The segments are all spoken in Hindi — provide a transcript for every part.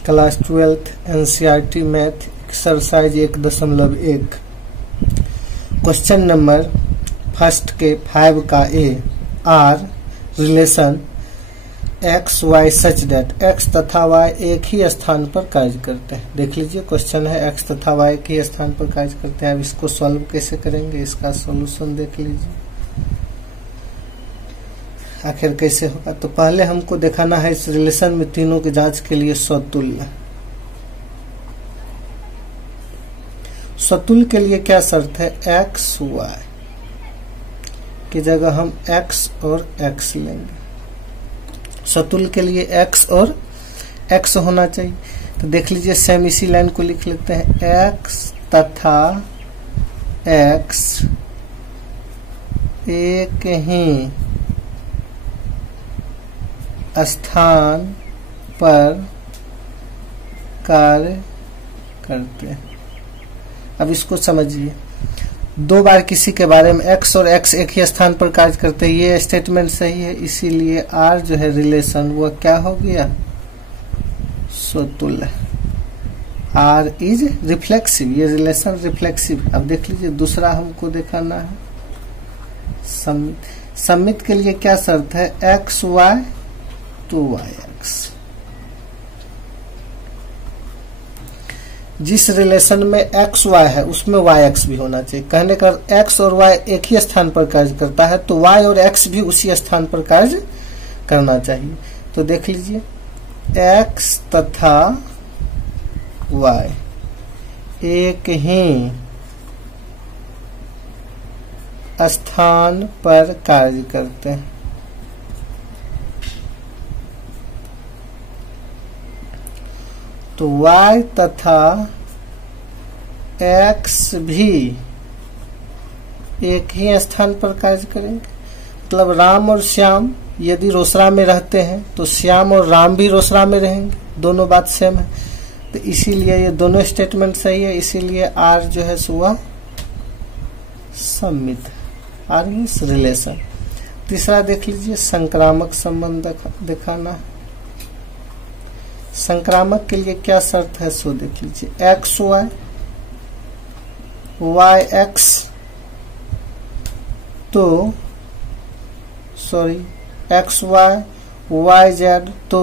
Class 12th NCERT math exercise 1.1 question number first के 5 का a R relation x y such that x तथा वाई एक ही स्थान पर कार्य करते हैं। देख लीजिए क्वेश्चन है एक्स तथा वाई एक ही स्थान पर कार्य करते हैं। अब इसको सॉल्व कैसे करेंगे, इसका सॉल्यूशन देख लीजिए आखिर कैसे होगा। तो पहले हमको दिखाना है इस रिलेशन में तीनों की जांच के लिए स्वतुल्य। स्वतुल्य के लिए क्या शर्त है, एक्स वाई की जगह हम एक्स और एक्स लेंगे। स्वतुल्य के लिए एक्स और एक्स होना चाहिए। तो देख लीजिए सेम इसी लाइन को लिख लेते हैं, एक्स तथा एक्स एक ही स्थान पर कार्य करते हैं। अब इसको समझिए, दो बार किसी के बारे में एक्स और एक्स एक ही स्थान पर कार्य करते हैं, ये स्टेटमेंट सही है। इसीलिए आर जो है रिलेशन वो क्या हो गया, स्वतुल्य। आर इज रिफ्लेक्सिव, ये रिलेशन रिफ्लेक्सिव। अब देख लीजिए दूसरा हमको दिखाना है सम्मित। सम्मित के लिए क्या शर्त है, x y to y x. जिस रिलेशन में एक्स वाई है उसमें वाई एक्स भी होना चाहिए। कहने का एक्स और वाई एक ही स्थान पर कार्य करता है तो वाई और एक्स भी उसी स्थान पर कार्य करना चाहिए। तो देख लीजिए एक्स तथा वाई एक ही स्थान पर कार्य करते हैं। तो y तथा x भी एक ही स्थान पर कार्य करेंगे। मतलब राम और श्याम यदि रोसड़ा में रहते हैं तो श्याम और राम भी रोसड़ा में रहेंगे, दोनों बात सेम है। तो इसीलिए ये दोनों स्टेटमेंट सही है। इसीलिए आर जो है वह सम्मित, आर इज रिलेशन। तीसरा देख लीजिए संक्रामक संबंध दिखाना है। संक्रामक के लिए क्या शर्त है सो देख लीजिए, एक्स वाई वाई एक्स तो sorry x y y z तो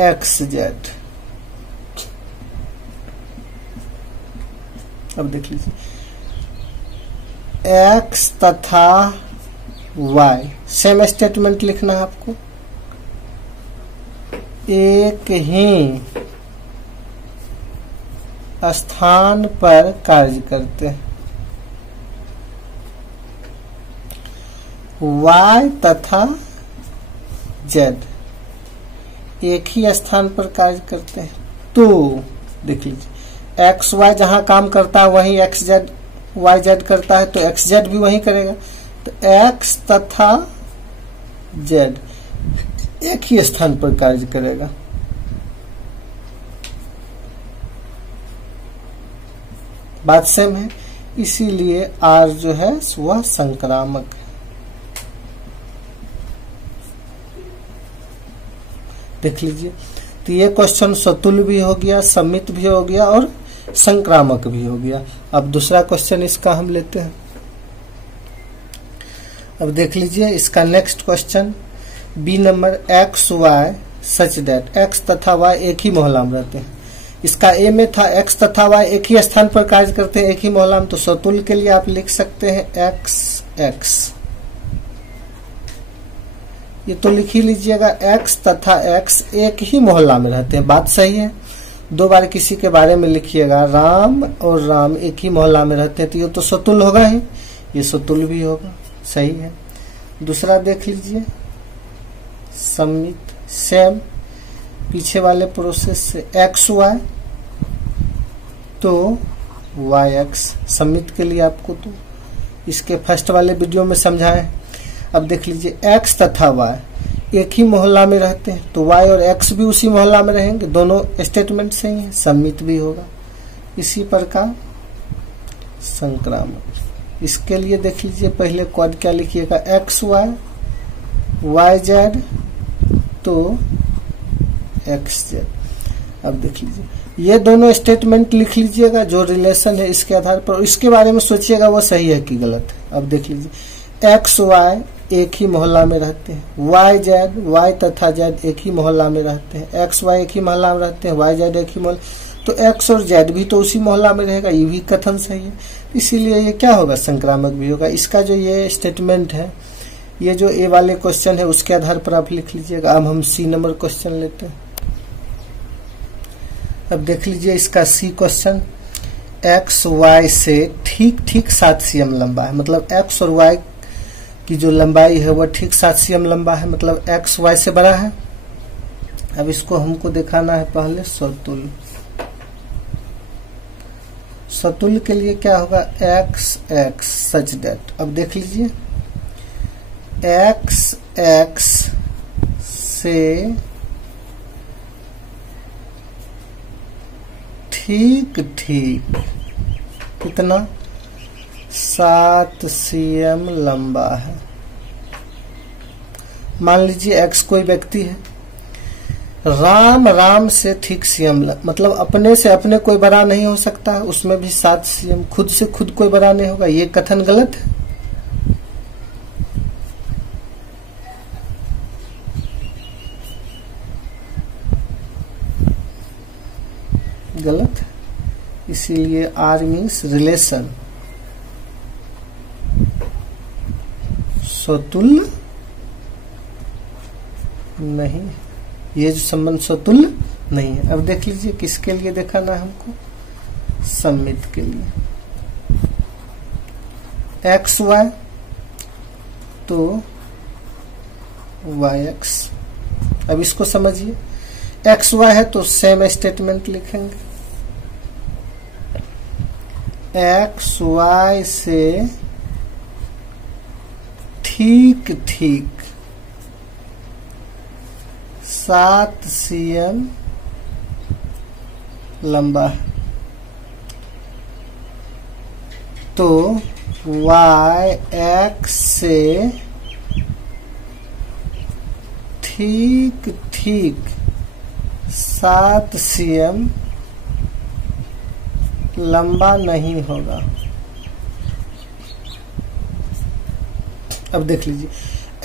एक्स जेड। अब देख लीजिए एक्स तथा वाई सेम स्टेटमेंट लिखना है आपको, एक ही स्थान पर कार्य करते हैं। y तथा z एक ही स्थान पर कार्य करते हैं। तो देख लीजिए एक्स वाई जहां काम करता है वही एक्स जेड वाई जेड करता है, तो एक्स जेड भी वही करेगा। तो एक्स तथा जेड एक ही स्थान पर कार्य करेगा। बात सेम है, इसीलिए आर जो है वह संक्रामक है। देख लीजिए तो ये क्वेश्चन स्वतुल्य भी हो गया, सम्मित भी हो गया और संक्रामक भी हो गया। अब दूसरा क्वेश्चन इसका हम लेते हैं। अब देख लीजिए इसका next question b number x y such that x तथा वाई एक ही मोहल्ला में रहते हैं। इसका ए में था एक्स तथा वाई एक ही स्थान पर कार्य करते हैं एक ही मोहल्ला में। तो स्वतुल्य के लिए आप लिख सकते हैं एक्स एक्स, ये तो लिख ही लीजिएगा एक्स तथा एक्स एक ही मोहल्ला में रहते हैं। बात सही है। दो बार किसी के बारे में लिखिएगा, राम और राम एक ही मोहल्ला में रहते हैं तो ये तो स्वतुल्य होगा ही, ये स्वतुल्य भी होगा, सही है। दूसरा देख लीजिए सम्मित, सेम पीछे वाले प्रोसेस से एक्स वाई तो वाई एक्स। सम्मित के लिए आपको तो इसके फर्स्ट वाले वीडियो में समझाएं। अब देख लीजिए एक्स तथा वाई एक ही मोहल्ला में रहते हैं तो वाई और एक्स भी उसी मोहल्ला में रहेंगे, दोनों स्टेटमेंट सही है, सम्मित भी होगा। इसी प्रकार संक्रामक, इसके लिए देख लीजिए पहले कोड क्या लिखिएगा, एक्स वाई वाई जेड तो एक्स जेड। अब देख लीजिए, ये दोनों स्टेटमेंट लिख लीजिएगा जो रिलेशन है इसके आधार पर, इसके बारे में सोचिएगा वो सही है कि गलत है। अब देख लीजिए, एक्स वाई एक ही मोहल्ला में रहते हैं, वाई जेड, वाई तथा जेड एक ही मोहल्ला में रहते हैं, एक्स वाई एक ही मोहल्ला में रहते हैं, वाई जेड एक ही मोहल्ला, तो एक्स और जेड भी तो उसी मोहल्ला में रहेगा, ये भी कथन सही है। इसीलिए ये क्या होगा, संक्रामक भी होगा। इसका जो ये स्टेटमेंट है, ये जो ए वाले क्वेश्चन है उसके आधार पर आप लिख लीजिएगा। अब हम सी नंबर क्वेश्चन लेते हैं। अब देख लीजिए इसका सी क्वेश्चन, एक्स वाई से ठीक ठीक 7 cm लंबा है, मतलब एक्स और वाई की जो लंबाई है वह ठीक 7 cm लंबा है, मतलब एक्स वाई से बड़ा है। अब इसको हमको दिखाना है पहले सतुल्य। सतुल्य के लिए क्या होगा, एक्स एक्स सच दैट, अब देख लीजिए एक्स एक्स से ठीक ठीक कितना 7 cm लंबा है। मान लीजिए एक्स कोई व्यक्ति है, राम राम से ठीक cm, मतलब अपने से अपने कोई बड़ा नहीं हो सकता, उसमें भी 7 cm, खुद से खुद कोई बड़ा नहीं होगा, ये कथन गलत है। गलत है, इसीलिए आर मीन्स रिलेशन, सतुल्य नहीं, ये जो संबंध सतुल्य नहीं है। अब देख लीजिए किसके लिए दिखाना है हमको, सम्मित के लिए। एक्स वाई तो वाई एक्स। अब इसको समझिए, एक्स वाई है तो सेम स्टेटमेंट लिखेंगे, एक्स वाई से ठीक ठीक 7 cm लंबा है, तो वाई एक्स से ठीक ठीक 7 cm लंबा नहीं होगा। अब देख लीजिए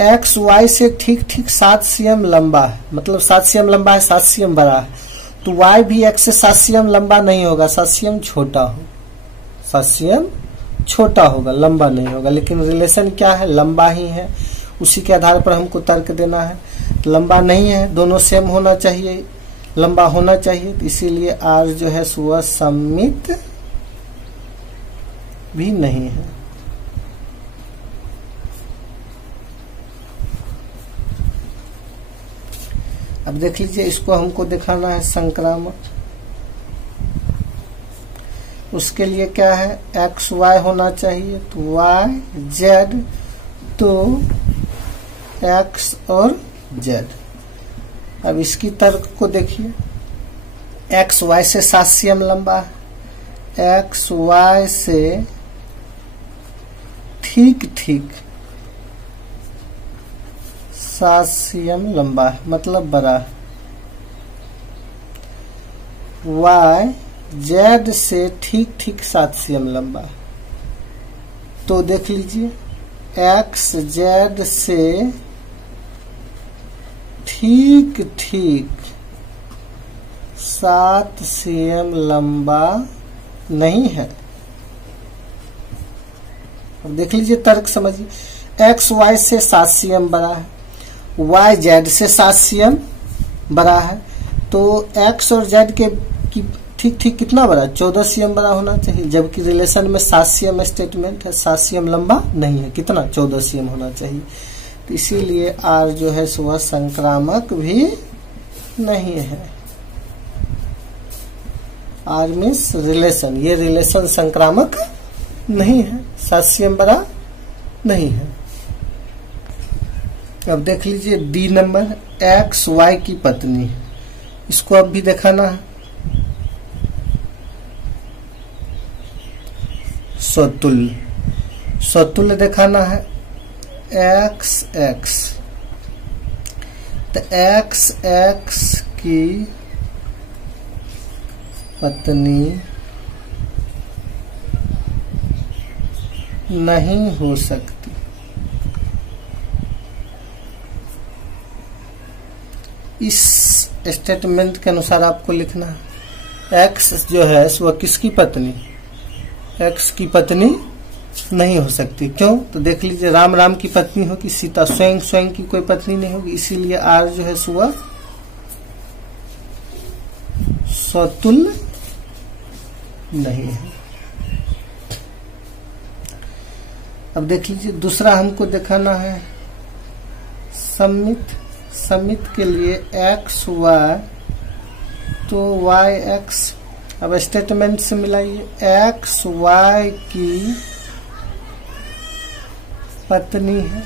एक्स वाई से ठीक ठीक 7 cm लंबा है, मतलब 7 cm लंबा है, 7 cm बड़ा है, तो वाई भी एक्स से 7 cm लंबा नहीं होगा, 7 cm छोटा हो, 7 cm छोटा होगा, लंबा नहीं होगा। लेकिन रिलेशन क्या है, लंबा ही है, उसी के आधार पर हमको तर्क देना है। लंबा नहीं है, दोनों सेम होना चाहिए, लंबा होना चाहिए, तो इसीलिए आर जो है वह सम्मित भी नहीं है। अब देख लीजिए इसको हमको दिखाना है संक्रामक, उसके लिए क्या है, एक्स वाई होना चाहिए, तो वाई जेड, तो एक्स और जेड। अब इसकी तर्क को देखिए, एक्स वाई से 7 cm लंबा है, एक्स वाई से ठीक ठीक 7 cm लंबा है, मतलब बड़ा है। वाई जेड से ठीक ठीक 7 cm लंबा है, तो देख लीजिए एक्स जेड से ठीक ठीक 7 cm लंबा नहीं है। अब देख लीजिए तर्क समझिए, एक्स वाई से 7 cm बड़ा है, वाई जेड से 7 cm बड़ा है, तो एक्स और जेड के ठीक ठीक कितना बड़ा, 14 cm बड़ा होना चाहिए, जबकि रिलेशन में 7 cm स्टेटमेंट है, 7 cm लंबा नहीं है, कितना 14 cm होना चाहिए। तो इसीलिए आर जो है वह संक्रामक भी नहीं है। आर मीन्स रिलेशन, ये रिलेशन संक्रामक नहीं है, 7 cm बड़ा नहीं है। अब देख लीजिए डी नंबर, एक्स वाई की पत्नी, इसको अब भी दिखाना है सतुल्य, सतुल्य दिखाना है एक्स एक्स, तो एक्स एक्स की पत्नी नहीं हो सकती। इस स्टेटमेंट के अनुसार आपको लिखना है एक्स जो है वह किसकी पत्नी, एक्स की पत्नी नहीं हो सकती। क्यों? तो देख लीजिए, राम राम की पत्नी होगी, सीता स्वयं की कोई पत्नी नहीं होगी, इसीलिए आर जो है वह स्वतुल्य नहीं है। अब देख लीजिए, दूसरा हमको दिखाना है समित के लिए एक्स वाई, तो वाई एक्स। अब स्टेटमेंट से मिलाइए, एक्स वाई की पत्नी है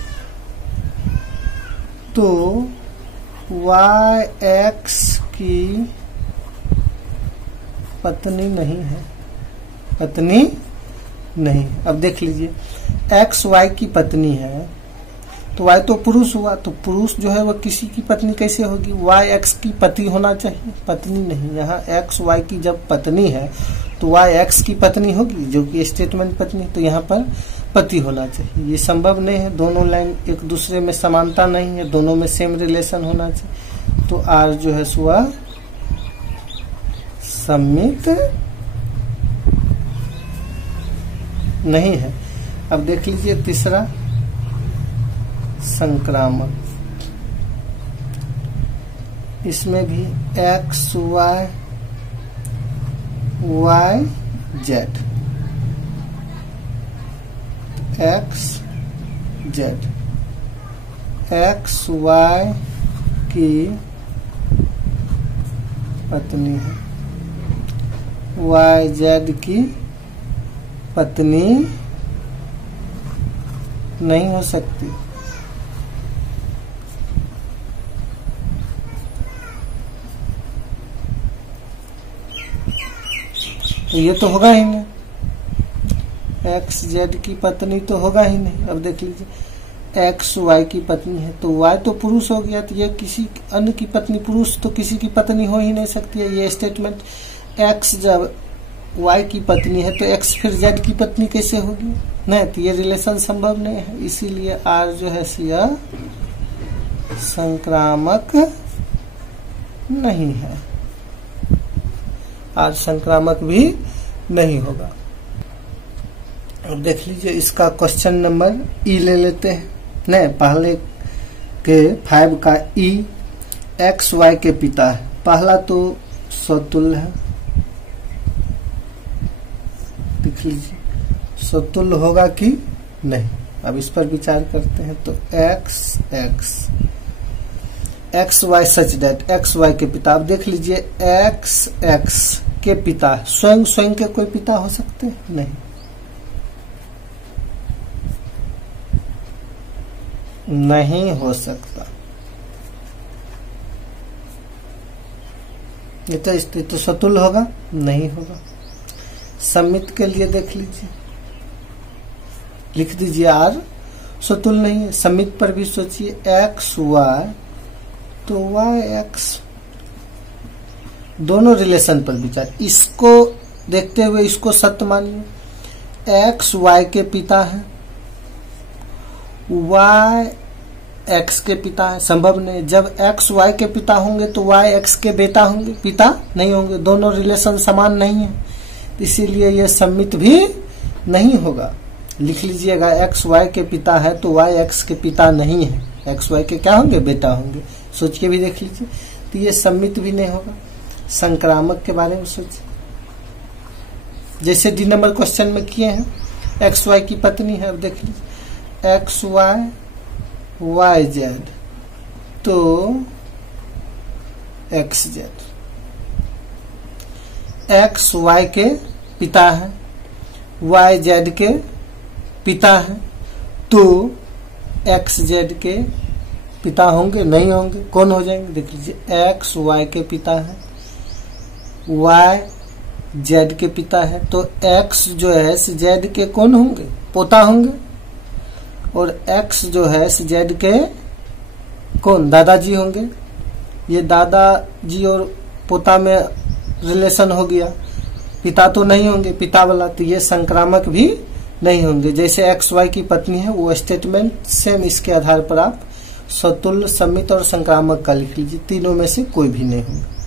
तो वाई एक्स की पत्नी नहीं है, पत्नी नहीं। अब देख लीजिए, एक्स वाई की पत्नी है तो वाई तो पुरुष हुआ, तो पुरुष जो है वह किसी की पत्नी कैसे होगी? वाई एक्स की पति होना चाहिए, पत्नी नहीं। यहाँ एक्स वाई की जब पत्नी है तो वाई एक्स की पत्नी होगी, जो कि स्टेटमेंट पत्नी, तो यहाँ पर पति होना चाहिए। ये संभव नहीं है, दोनों लाइन एक दूसरे में समानता नहीं है, दोनों में सेम रिलेशन होना चाहिए। तो आर जो है वह सम्मित नहीं है। अब देख लीजिए तीसरा, संक्रामक। इसमें भी x y y z, x z, x y की पत्नी है, वाई जेड की पत्नी नहीं हो सकती। तो ये तो होगा ही नहीं, एक्स जेड की पत्नी तो होगा ही नहीं। अब देख लीजिए, एक्स वाई की पत्नी है तो वाई तो पुरुष हो गया, तो ये किसी अन्य की पत्नी, पुरुष तो किसी की पत्नी हो ही नहीं सकती है। ये स्टेटमेंट, एक्स जब वाई की पत्नी है तो एक्स फिर जेड की पत्नी कैसे होगी? नहीं, तो ये रिलेशन संभव नहीं है, इसीलिए आर जो है यह संक्रामक नहीं है, आर संक्रामक भी नहीं होगा। अब देख लीजिए, इसका क्वेश्चन नंबर ई ले लेते हैं। नहीं, पहले के 5 का ई एक्स वाई के पिता है, पहला तो स्वतुल्य है, देख लीजिए स्वतुल्य होगा कि नहीं। अब इस पर विचार करते हैं, तो x y such that x y के पिता। अब देख लीजिए, एक्स के पिता स्वयं के कोई पिता हो सकते हैं? नहीं, नहीं हो सकता। ये तो स्वतुल्य होगा? नहीं होगा। सम्मित के लिए देख लीजिए, लिख दीजिए आर स्वतुल्य नहीं है। सम्मित पर भी सोचिए, एक्स वाई तो वाई एक्स, दोनों रिलेशन पर विचार, इसको देखते हुए इसको सत्य मानिए। एक्स वाई के पिता है, वाई एक्स के पिता है, संभव नहीं। जब एक्स वाई के पिता होंगे तो वाई एक्स के बेटा होंगे, पिता नहीं होंगे, दोनों रिलेशन समान नहीं है, इसीलिए यह सम्मित भी नहीं होगा। लिख लीजिएगा, एक्स वाई के पिता है तो वाई एक्स के पिता नहीं है, एक्स वाई के क्या होंगे? बेटा होंगे। सोच के भी देख लीजिए, तो ये सम्मित भी नहीं होगा। संक्रामक के बारे में सोचिए, जैसे डी नंबर क्वेश्चन में किए हैं, एक्स वाई की पत्नी है। अब देख लीजिए, एक्स वाई वाई जेड तो एक्स जेड, एक्स वाई के पिता है, वाई जेड के पिता है, तो एक्स जेड के पिता होंगे? नहीं होंगे। कौन हो जाएंगे? देख लीजिए, एक्स वाई के पिता है, वाई जेड के पिता है, तो एक्स जो है जेड के कौन होंगे? पोता होंगे। और एक्स जो है जेड के कौन? दादाजी होंगे। ये दादाजी और पोता में रिलेशन हो गया, पिता तो नहीं होंगे, पिता वाला, तो ये संक्रामक भी नहीं होंगे। जैसे एक्स वाई की पत्नी है वो स्टेटमेंट सेम, इसके आधार पर आप सतुल्य, सम्मित और संक्रामक का लिख लीजिए, तीनों में से कोई भी नहीं होंगे।